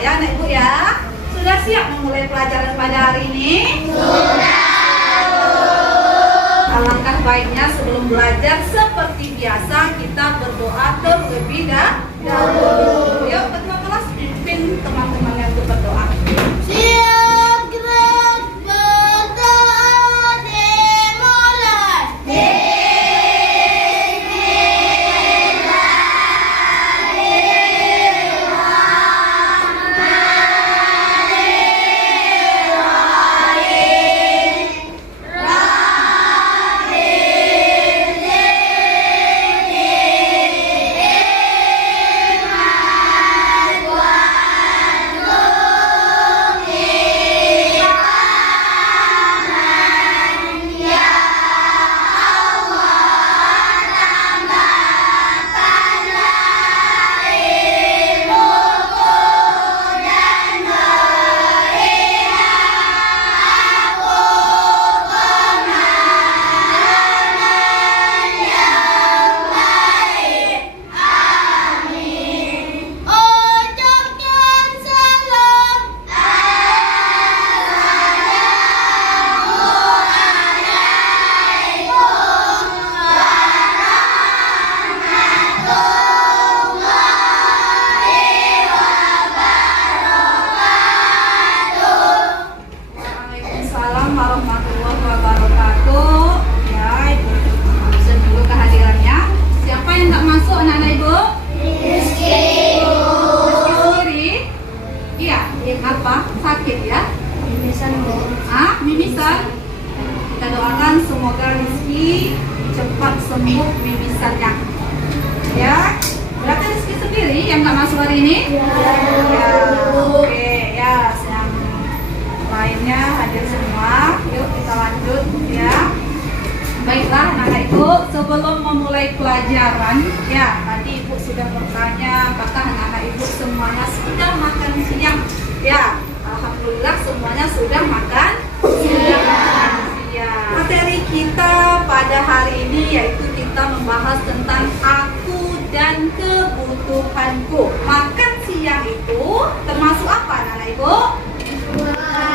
Ya anak ibu ya. Sudah siap memulai pelajaran pada hari ini? Sudah. Alangkah baiknya sebelum belajar seperti biasa kita berdoa terlebih dahulu. Yuk ketua kelas pimpin teman-temannya untuk berdoa. Siap gerak berdoa dimulai. Waalaikumsalam warahmatullahi wabarakatuh. Ya, ibu bisa dulu kehadirannya. Siapa yang tak masuk anak-anak ibu? Rizky sendiri? Iya, apa? Sakit ya? Mimisan Bu. Mimisan? Kita doakan semoga Rizky cepat sembuh mimisannya. Ya, berarti Rizky sendiri yang tak masuk hari ini? Ya. Oke, ya, yang lainnya hadir semua. Yuk kita lanjut ya. Baiklah anak-anak ibu, sebelum memulai pelajaran, ya tadi ibu sudah bertanya apakah anak-anak ibu semuanya sudah makan siang? Ya, alhamdulillah semuanya sudah makan siang. Materi kita pada hari ini yaitu kita membahas tentang aku dan kebutuhanku. Makan siang itu termasuk apa anak-anak ibu?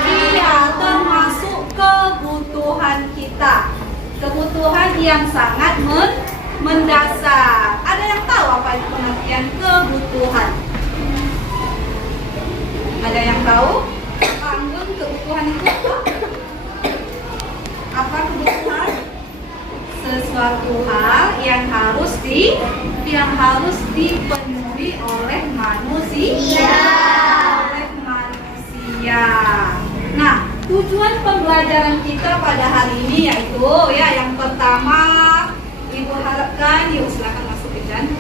Iya, termasuk kebutuhan kita. Kebutuhan yang sangat mendasar. Ada yang tahu apa itu pengertian kebutuhan? Ada yang tahu? Anggun, kebutuhan itu apa? Apa kebutuhan? Sesuatu hal yang harus dipenuhi oleh manusia. Nah, tujuan pembelajaran kita pada hari ini yaitu ya yang pertama, ibu harapkan, yuk silakan masuk Ijan.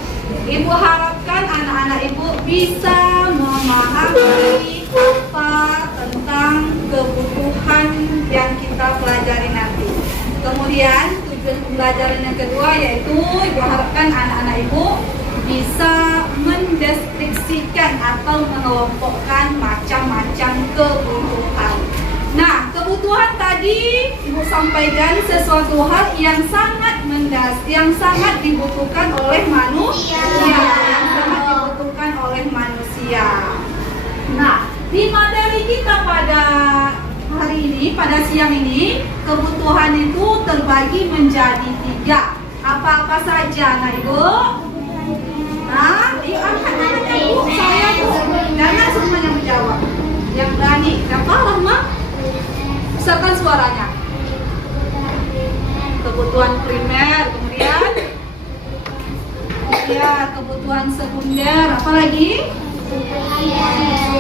Ibu harapkan anak-anak ibu bisa memahami apa tentang kebutuhan yang kita pelajari nanti. Kemudian tujuan pembelajaran yang kedua yaitu ibu harapkan anak-anak ibu bisa mendeskripsikan atau mengelompokkan macam-macam kebutuhan. Nah, kebutuhan tadi ibu sampaikan sesuatu hal yang sangat yang sangat dibutuhkan oleh manusia, Nah, di materi kita pada hari ini, pada siang ini, kebutuhan itu terbagi menjadi 3. Apa-apa saja, anak ibu? Yuk angkat ibu, saya bu, jangan semuanya menjawab. Yang berani, kapalah mak? Besarkan suaranya. Kebutuhan primer, kemudian ya kebutuhan sekunder, apa lagi?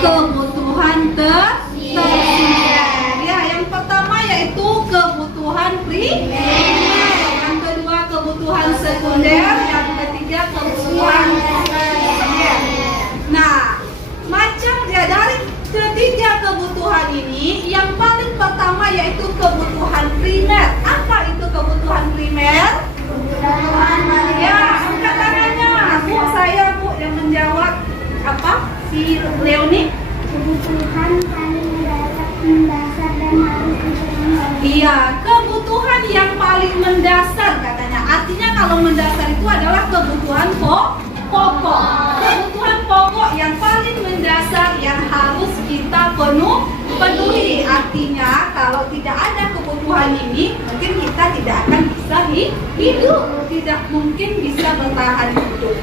Kebutuhan tersier. Ya, yang pertama yaitu kebutuhan primer, yang kedua kebutuhan sekunder, yang ketiga kebutuhan tersier. Nah, macam ya dari ketiga kebutuhan ini, yang paling pertama yaitu kebutuhan primer. Apa itu kebutuhan primer? Ya, angkat tangannya. Bu, saya bu yang menjawab. Apa? Si Leoni? Kebutuhan paling mendasar dan harus dipenuhi. Iya, kebutuhan yang paling mendasar katanya. Artinya kalau mendasar itu adalah kebutuhan pokok. Kebutuhan pokok pokok yang paling mendasar yang harus kita penuhi. Artinya kalau tidak ada kebutuhan ini, mungkin kita tidak akan bisa hidup, tidak mungkin bisa bertahan hidup.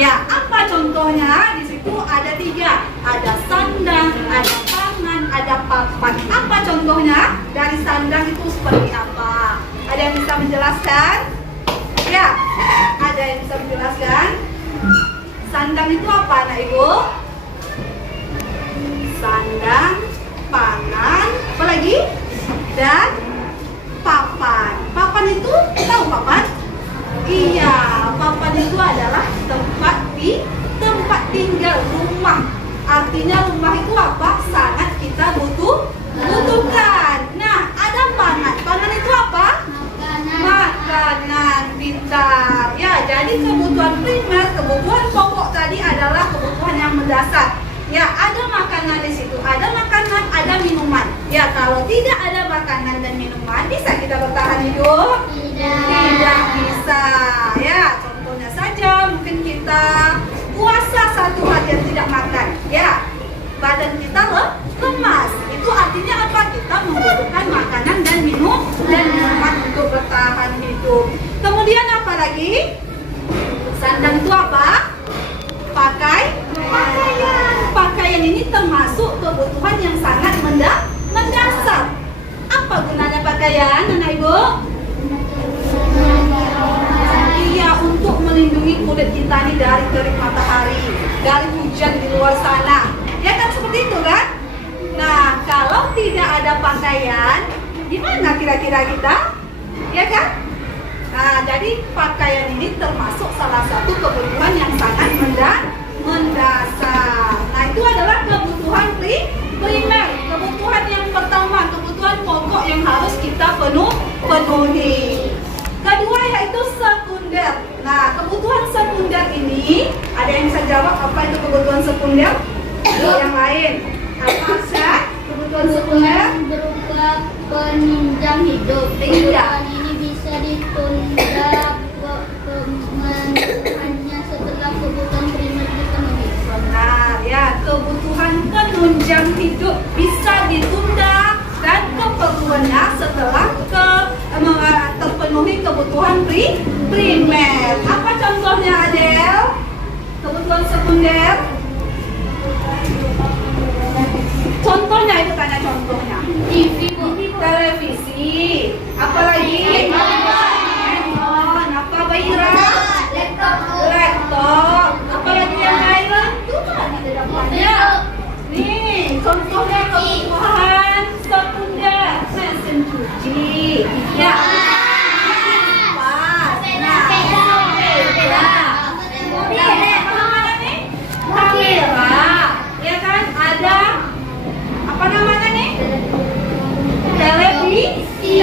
Ya, apa contohnya? Di situ ada 3, ada sandang, ada pangan, ada papan. Apa contohnya? Dari sandang itu seperti apa? Ada yang bisa menjelaskan? Ya, ada yang bisa menjelaskan? Sandang itu apa, anak ibu? Sandang, pangan, apa lagi? Dan papan. Papan itu, tahu papan? Iya, papan itu adalah tempat tinggal, rumah. Artinya rumah itu apa? Sangat kita butuhkan. Nah, ada pangan. Pangan itu apa? Makanan, pintar. Ya, jadi kebutuhan primer, kebutuhan pokok tadi adalah kebutuhan yang mendasar. Ya, ada makanan di situ, ada makanan, ada minuman. Ya, kalau tidak ada makanan dan minuman, bisa kita bertahan hidup? Tidak bisa. Ya, contohnya saja mungkin kita puasa 1 hari tidak makan. Ya, badan kita lemas. Itu artinya apa? Kita membutuhkan makanan dan minuman untuk bertahan hidup. Kemudian apa lagi? Sandang itu apa? Pakaian ini termasuk kebutuhan yang sangat mendasar. Apa gunanya pakaian, anak ibu? Iya, untuk melindungi kulit kita nih dari terik matahari, dari hujan di luar sana. Ya kan seperti itu kan? Nah, kalau tidak ada pakaian, gimana kira-kira kita? Ya kan? Nah, jadi pakaian ini termasuk salah satu kebutuhan yang sangat mendasar. Nah, itu adalah kebutuhan primer. Kebutuhan yang pertama, kebutuhan pokok yang harus kita penuhi. Kedua yaitu sekunder. Nah, kebutuhan sekunder ini, ada yang bisa jawab apa itu kebutuhan sekunder? Yang lain. Apa saja kebutuhan sekunder? Berupa penunjang hidup. Kebutuhan ini bisa ditunda hanya setelah kebutuhan primer dipenuhi. Benar ya, kebutuhan penunjang hidup bisa ditunda dan keperluannya setelah terpenuhi kebutuhan primer. Apa contohnya, Adel? Kebutuhan sekunder? Contohnya itu tanya contohnya. TV, Televisi. Apa lagi? Handphone. Apa, Baira? Laptop. Apa lagi yang lain? Tuh ada di depannya. Nih, contohnya kebutuhan sekunder. Mesin cuci. Ya. Kamera. Ya kan? Ada apa namanya nih? Televisi.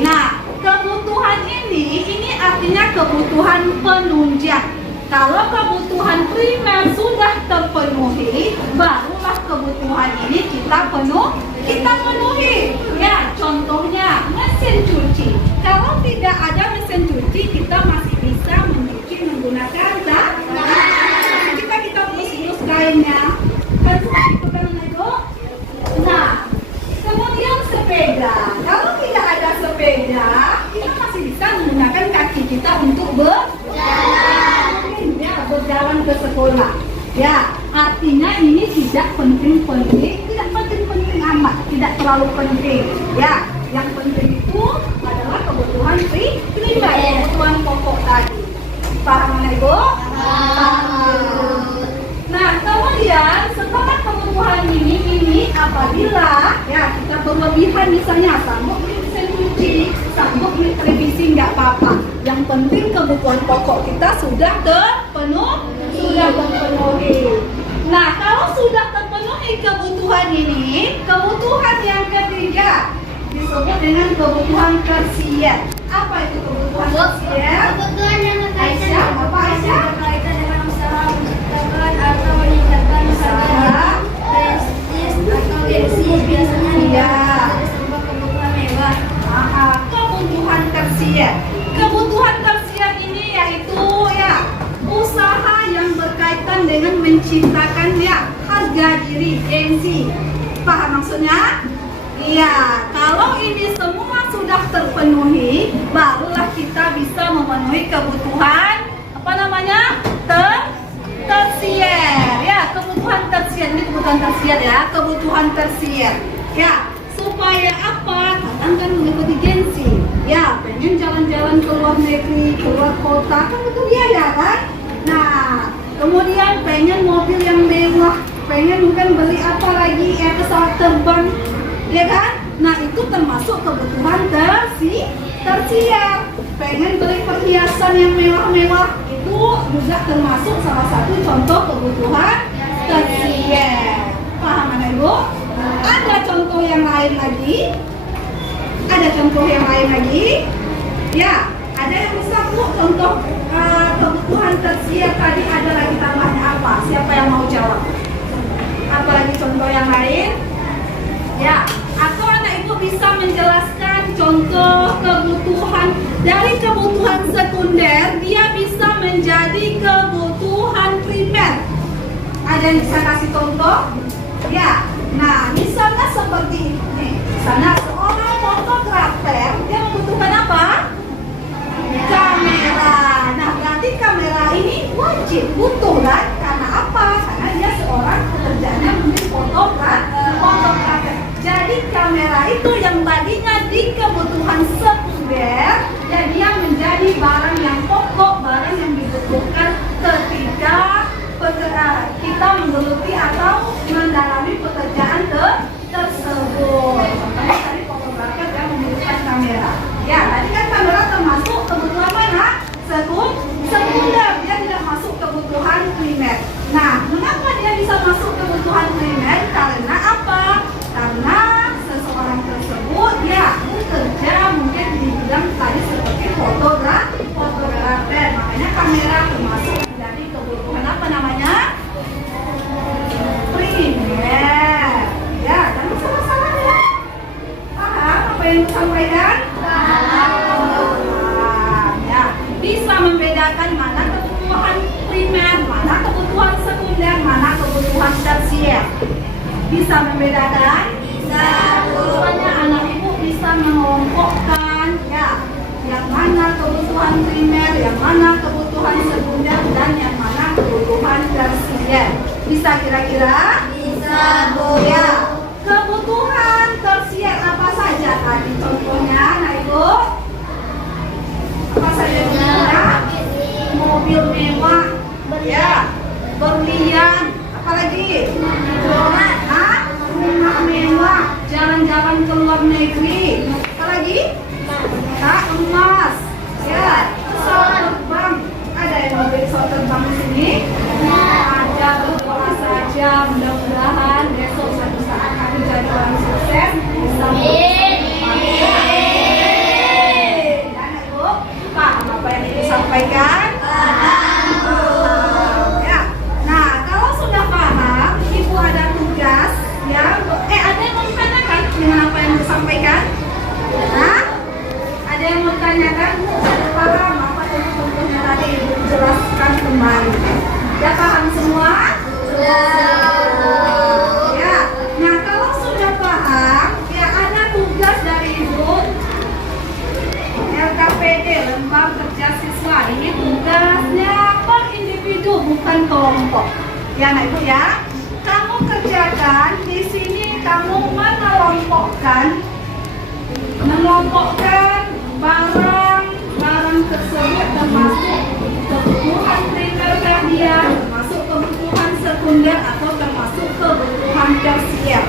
Nah, kebutuhan ini artinya kebutuhan penunjang. Kalau kebutuhan primer sudah terpenuhi, barulah kebutuhan ini kita penuhi. Ya, contohnya mesin cuci. Kalau tidak ada mesin cuci, kita masih bisa mencuci menggunakan kita urus kainnya. Kan seperti itu kan, Ibu? Nah, kemudian sepeda. Kalau tidak ada sepeda, kita masih bisa menggunakan kaki kita untuk berjalan ke sekolah. Ya, artinya ini tidak penting-penting amat, tidak terlalu penting. Ya, yang penting itu adalah kebutuhan primer, kebutuhan pokok tadi. Paham, Ibu? Paham. Nah, kemudian setelah kebutuhan ini apabila ya kita berlebihan, misalnya sanggup beli mesin cuci, sanggup beli televisi, nggak apa-apa. Yang penting kebutuhan pokok kita sudah terpenuhi. Nah, kalau sudah terpenuhi kebutuhan ini, kebutuhan yang ketiga disebut dengan kebutuhan tersier. Apa itu kebutuhan tersier? Kebutuhan yang Aisyah, apa Aisyah? berkaitan dengan usaha menciptakan atau meningkatkan usaha prestis atau gengsi, biasanya dari sebuah kebutuhan mewah. Kebutuhan tersier. Kebutuhan tersier ini yaitu ya usaha yang berkaitan diri, gengsi. Paham maksudnya? Iya, kalau ini semua sudah terpenuhi, barulah kita bisa memenuhi kebutuhan apa namanya? Tersier. Ya, kebutuhan tersier. Ini kebutuhan tersier ya, kebutuhan tersier. Ya, supaya apa? Kadang kan mengikuti gengsi. Ya, pengen jalan-jalan ke luar negeri, ke luar kota, kan butuh biaya kan? Nah, kemudian pengen mobil yang mewah, pengen mungkin beli apa lagi, pesawat terbang, ya kan? Nah, itu termasuk kebutuhan tersier. Pengen beli perhiasan yang mewah-mewah, itu juga termasuk salah satu contoh kebutuhan tersier. Paham anak ibu? Ada contoh yang lain lagi? Ada contoh yang lain lagi? Ya, ada yang bisa bu contoh kebutuhan tersier tadi, ada lagi tambahnya apa? Siapa yang mau jawab? Apa lagi contoh yang lain? Ya, atau anak ibu bisa menjelaskan contoh kebutuhan dari kebutuhan sekunder dia bisa menjadi kebutuhan primer. Ada yang bisa kasih contoh? Ya, nah misalnya seperti ini. Misalnya seorang fotografer dia membutuhkan apa? Kamera. Nah, berarti kamera ini wajib butuh kan? Karena apa? Karena dia seorang pekerjaannya mungkin fotografer. Jadi kamera itu yang tadinya di kebutuhan sekunder, jadi yang menjadi barang yang pokok, barang yang dibutuhkan ketika kita menggeluti atau mendalami pekerjaan tersebut. Contohnya tadi fotografer yang membutuhkan kamera. Ya, tadi kan kamera termasuk kebutuhan mana? Sekunder, dia tidak masuk kebutuhan primer. Nah, mengapa dia bisa masuk kebutuhan primer? Karena apa? Karena seseorang tersebut ya bekerja mungkin di bidang tadi seperti fotografer. Makanya kamera termasuk dari kebutuhan apa namanya? Primer. Ya, dan sama-sama ya. Paham apa yang disampaikan? Ya, bisa membedakan mana kebutuhan primer, mana kebutuhan sekunder, mana kebutuhan tersier. Bisa membedakan? Bisa. Soalnya anak ibu bisa mengelompokkan ya, yang mana kebutuhan primer, yang mana kebutuhan sekunder, dan yang mana kebutuhan tersier. Bisa kira-kira? Bisa, Bu. Ya. Kebutuhan tersier apa saja tadi contohnya, anak ibu? Apa saja contohnya? Mobil mewah, ya, berlian, apalagi? Rumah mewah, jalan-jalan ke luar negeri, apalagi? Emas, ya, pesawat terbang. Ada yang mau beli pesawat terbang di sini? Ada, berdoa saja, mudah-mudahan besok suatu saat kami jadi orang sukses bisa paham apa yang disampaikan? Ya. Nah, kalau sudah paham, ibu ada tugas ya. Ada yang mau ditanyakan dengan apa yang disampaikan? Nah, ada yang mau ditanyakan? Sudah paham apa contohnya tadi ibu jelaskan kembali? Ya, paham semua? Ya. Nah, kalau sudah paham, ya ada tugas dari ibu. LKPD, Lembar Kerja Siswa, ini tugasnya per individu bukan kelompok. Ya, anak ibu ya. Kamu kerjakan di sini, kamu mengelompokkan barang tersebut termasuk kebutuhan primer dia, termasuk kebutuhan sekunder atau termasuk kebutuhan tersier.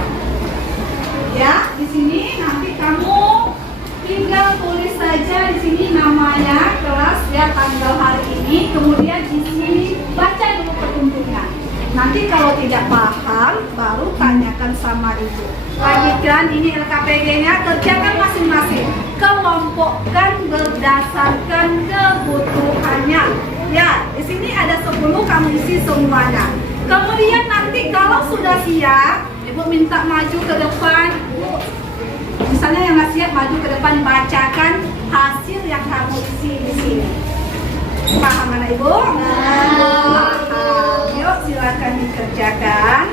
Ya, di sini nanti kamu tinggal tulis saja di sini namanya, kelas, ya, tanggal hari ini, kemudian di sini baca dulu petunjuknya. Nanti kalau tidak paham, baru tanyakan sama ibu. Lanjutkan, ini LKPD-nya, kerjakan masing-masing. Kelompokkan berdasarkan kebutuhannya. Ya, di sini ada 10, kamu isi semuanya. Kemudian nanti kalau sudah siap, ibu minta maju ke depan. Misalnya yang nggak siap maju ke depan, bacakan hasil yang kamu isi di sini. Paham anak ibu? Paham. Yuk silakan dikerjakan.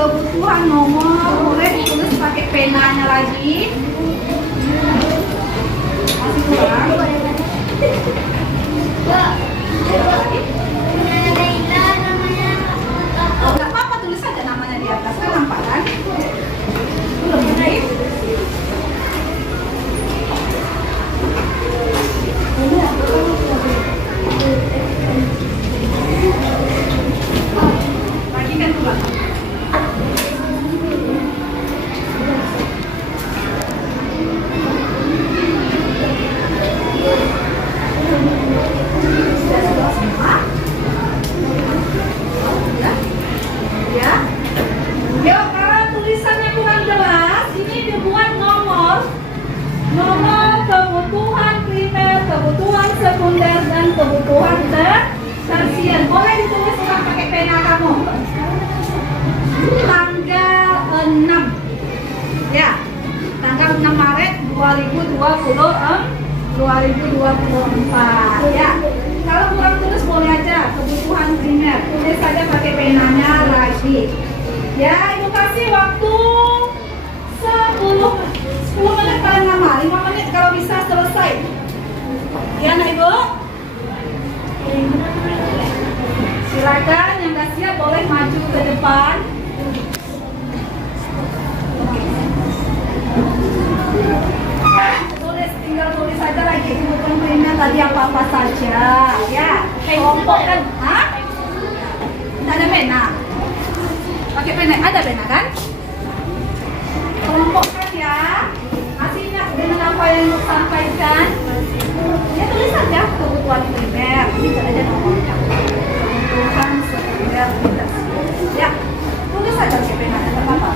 kebutuhan nomor boleh ditulis pakai penanya lagi. Masih kurang? Oh, nggak apa-apa, tulis aja namanya di atas, kan nampak kan? Belum naik. Bagikan ke belakang. Sudah semua? Ya? Ya? Yuk, kalau tulisannya kurang jelas, ini dibuat nomor kebutuhan primer, kebutuhan sekunder, dan kebutuhan tersier. Boleh ditulis ulang pakai pena kamu. Tanggal 6. Ya, tanggal 6 Maret 2024. Ya. Kalau kurang tulis boleh aja kebutuhan primer. Tulis saja pakai penanya lagi. Ya, Ibu kasih waktu 10 menit paling lama, 5 menit kalau bisa selesai. Ya, Nak Ibu? Silakan yang nggak siap boleh maju ke depan. Tinggal tulis saja lagi kebutuhan primer tadi apa-apa saja. Ya, kelompokkan. Hah? Tidak ada pena. Pakai pena, ada pena kan? Kelompokkan ya. Masih ingat dengan apa yang sampaikan? Ya tulis saja kebutuhan primer. Ini aja nomornya. Kebutuhan sekunder tersier. Ya, tulis saja pakai pena, tidak apa-apa.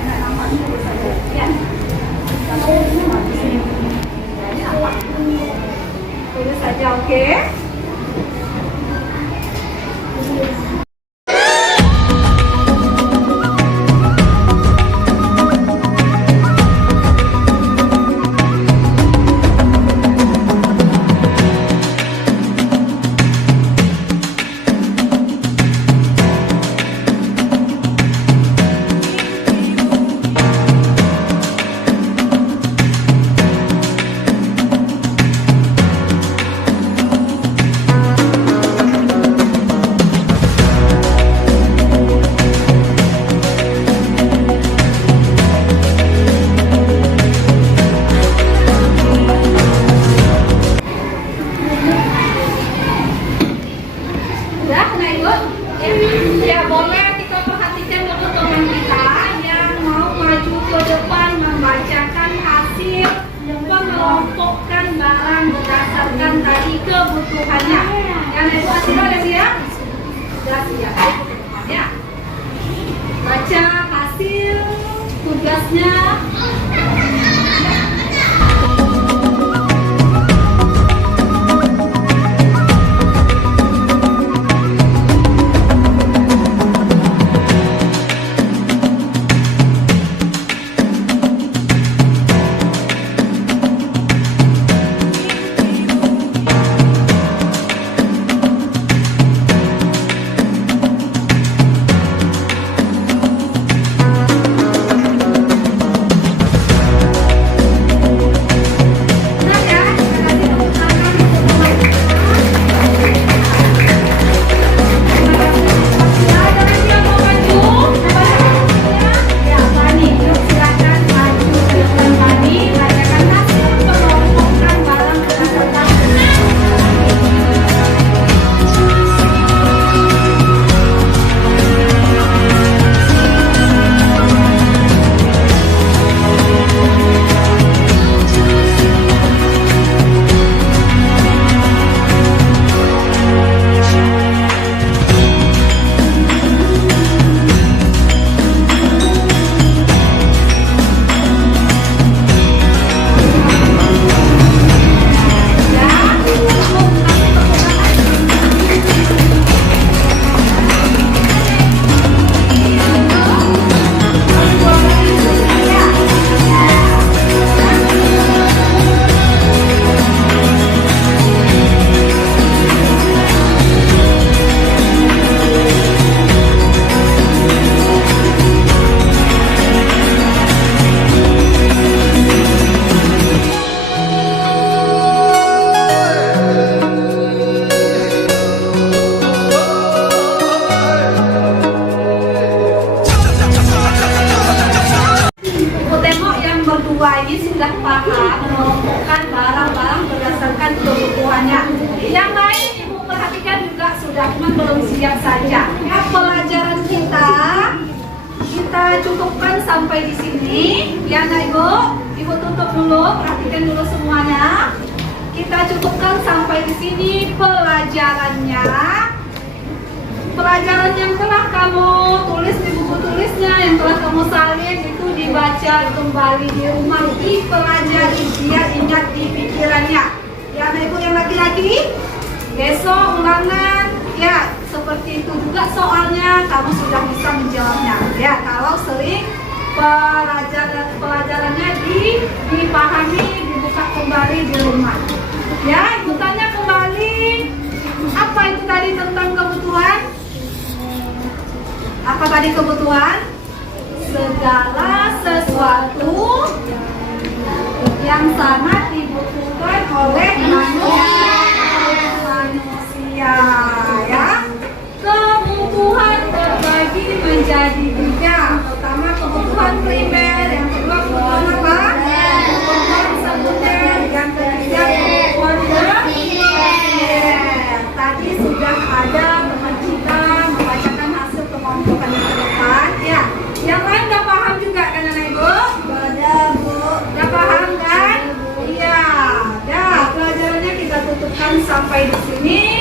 Pena namanya tulis saja. Ya. Tulis saja, oke? Ya boleh kita perhatikan dulu teman kita yang mau maju ke depan membacakan hasil mengelompokkan barang berdasarkan tadi kebutuhannya. Yang Ibu Asira ada siap? Sudah siap kebutuhannya. Baca hasil tugasnya. cuma belum siap saja. Ya, pelajaran kita cukupkan sampai di sini. Ya, Nak Ibu, Ibu tutup dulu, perhatikan dulu semuanya. Kita cukupkan sampai di sini pelajarannya. Pelajaran yang telah kamu tulis di buku tulisnya, yang telah kamu salin itu dibaca kembali di rumah, dipelajari, dia ingat di pikirannya. Ya, Anak Ibu yang laki-laki, besok ulangan, ya seperti itu juga soalnya kamu sudah bisa menjawabnya. Ya, kalau sering pelajarannya dipahami, dibuka kembali di rumah. Ya, Ibu tanya kembali, apa itu tadi tentang kebutuhan? Apa tadi kebutuhan? Segala sesuatu yang sangat dibutuhkan oleh manusia, ya. Kebutuhan terbagi menjadi 3. Pertama kebutuhan primer, yang kedua kebutuhan apa? Kebutuhan sekunder, yang ketiga kebutuhan tersier. Tadi sudah ada teman kita membacakan hasil pengompokan yang ke depan, ya. Yang lain udah paham juga kan Anak Ibu? Sudah, Bu. Udah paham kan? Iya. Dah, pelajarannya kita tutupkan sampai di sini.